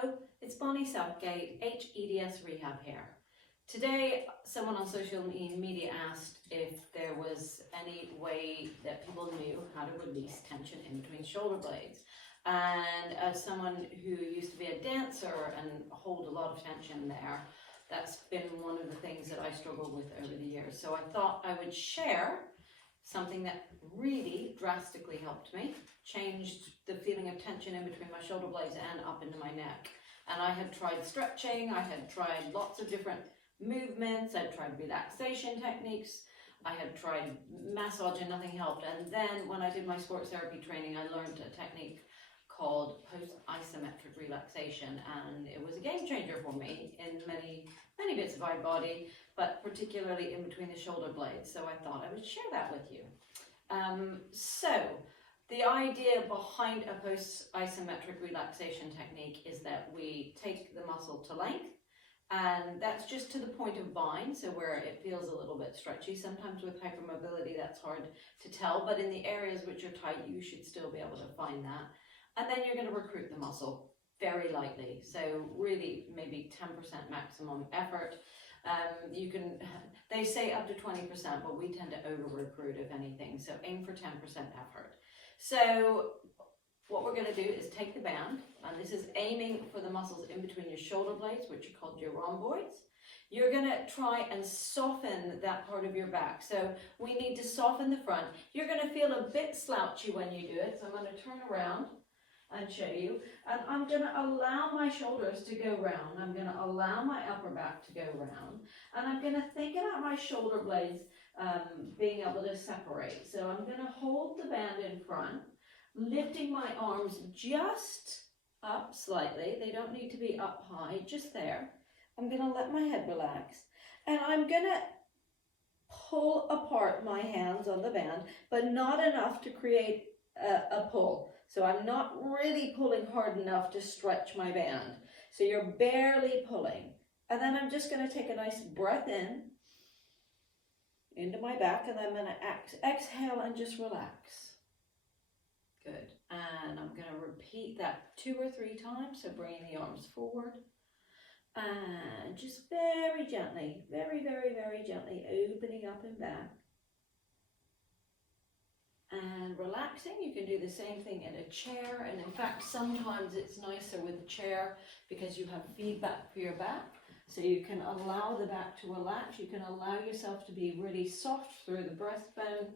Hello, it's Bonnie Southgate, hEDS Rehab here. Today, someone on social media asked if there was any way that people knew how to release tension in between shoulder blades. And as someone who used to be a dancer and hold a lot of tension there, that's been one of the things that I struggled with over the years. So I thought I would share something that really drastically helped me, changed the feeling of tension in between my shoulder blades and up into my neck. And I had tried stretching, I had tried lots of different movements, I'd tried relaxation techniques, I had tried massage and nothing helped. And then when I did my sports therapy training, I learned a technique called post-isometric relaxation, and it was a game changer for me in many bits of my body, but particularly in between the shoulder blades. So I thought I would share that with you. So the idea behind a post-isometric relaxation technique is that we take the muscle to length, and that's just to the point of bind, so where it feels a little bit stretchy. Sometimes with hypermobility that's hard to tell, but in the areas which are tight you should still be able to find that. And then you're going to recruit the muscle very lightly, so really maybe 10% maximum effort. They say up to 20%, but we tend to over-recruit if anything, so aim for 10% effort. So what we're going to do is take the band, and this is aiming for the muscles in between your shoulder blades, which are called your rhomboids. You're going to try and soften that part of your back. So we need to soften the front. You're going to feel a bit slouchy when you do it, so I'm going to turn around and show you, and I'm going to allow my shoulders to go round. I'm going to allow my upper back to go round, and I'm going to think about my shoulder blades being able to separate. So I'm going to hold the band in front, lifting my arms just up slightly. They don't need to be up high, just there. I'm going to let my head relax, and I'm going to pull apart my hands on the band, but not enough to create a pull. So I'm not really pulling hard enough to stretch my band. So you're barely pulling. And then I'm just going to take a nice breath in, into my back, and then I'm going to exhale and just relax. Good. And I'm going to repeat that 2 or 3 times. So bringing the arms forward. And just very gently, very gently opening up and back. And relaxing. You can do the same thing in a chair, and in fact sometimes it's nicer with a chair because you have feedback for your back, so you can allow the back to relax. You can allow yourself to be really soft through the breastbone.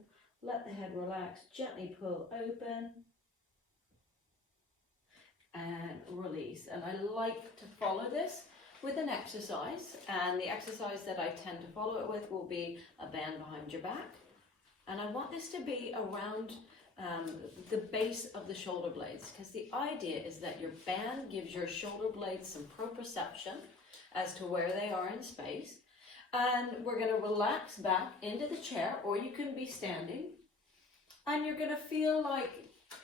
Let the head relax, gently pull open and release. And I like to follow this with an exercise, and the exercise that I tend to follow it with will be a band behind your back. And I want this to be around the base of the shoulder blades, because the idea is that your band gives your shoulder blades some proprioception as to where they are in space. And we're going to relax back into the chair, or you can be standing. And you're going to feel like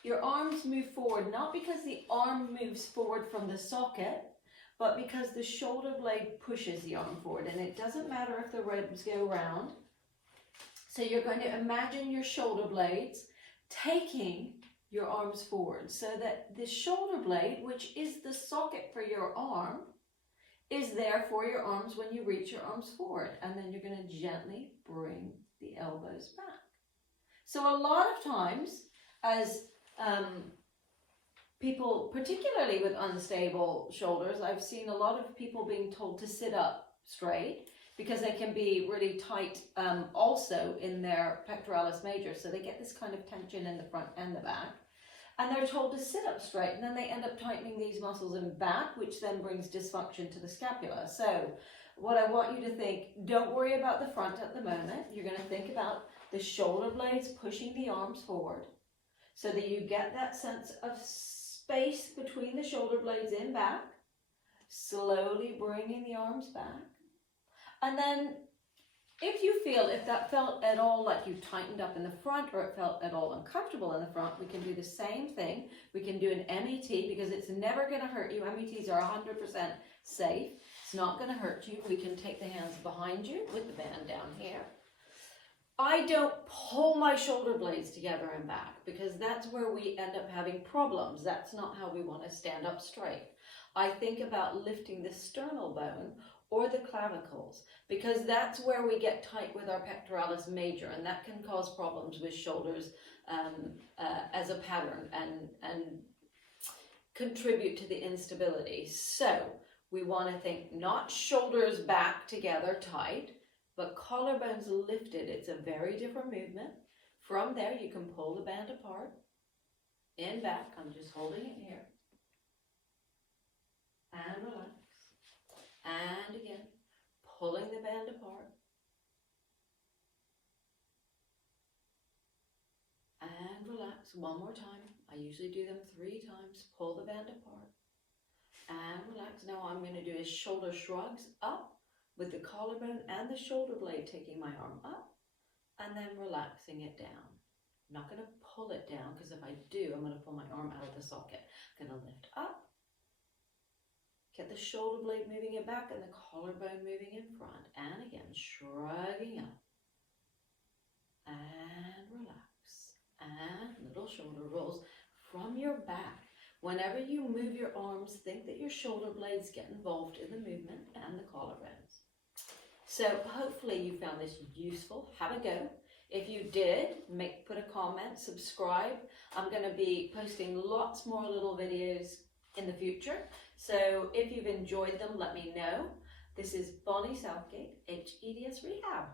your arms move forward, not because the arm moves forward from the socket, but because the shoulder blade pushes the arm forward. And it doesn't matter if the ribs go round. So you're going to imagine your shoulder blades taking your arms forward, so that the shoulder blade, which is the socket for your arm, is there for your arms when you reach your arms forward. And then you're going to gently bring the elbows back. So a lot of times as people, particularly with unstable shoulders, I've seen a lot of people being told to sit up straight, because they can be really tight also in their pectoralis major. So they get this kind of tension in the front and the back. And they're told to sit up straight, and then they end up tightening these muscles in back, which then brings dysfunction to the scapula. So what I want you to think, don't worry about the front at the moment. You're going to think about the shoulder blades pushing the arms forward, so that you get that sense of space between the shoulder blades in back, slowly bringing the arms back. And then if that felt at all like you tightened up in the front, or it felt at all uncomfortable in the front, we can do the same thing. We can do an MET, because it's never going to hurt you. METs are 100% safe. It's not going to hurt you. We can take the hands behind you with the band down here. I don't pull my shoulder blades together and back, because that's where we end up having problems. That's not how we want to stand up straight. I think about lifting the sternal bone or the clavicles, because that's where we get tight with our pectoralis major, and that can cause problems with shoulders as a pattern and contribute to the instability. So we want to think not shoulders back together tight, but collarbones lifted. It's a very different movement. From there, you can pull the band apart. In back, I'm just holding it here. And relax. And again, pulling the band apart. And relax. One more time. I usually do them 3 times. Pull the band apart. And relax. Now I'm going to do is shoulder shrugs up with the collarbone and the shoulder blade, taking my arm up and then relaxing it down. I'm not going to pull it down, because if I do, I'm going to pull my arm out of the socket. I'm going to lift up, get the shoulder blade moving it back and the collarbone moving in front. And again, shrugging up. And relax. And little shoulder rolls from your back. Whenever you move your arms, think that your shoulder blades get involved in the movement and the collarbones. So hopefully you found this useful. Have a go. If you did, put a comment, subscribe. I'm going to be posting lots more little videos in the future. So if you've enjoyed them, let me know. This is Bonnie Southgate, hEDS Rehab.